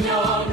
Señor.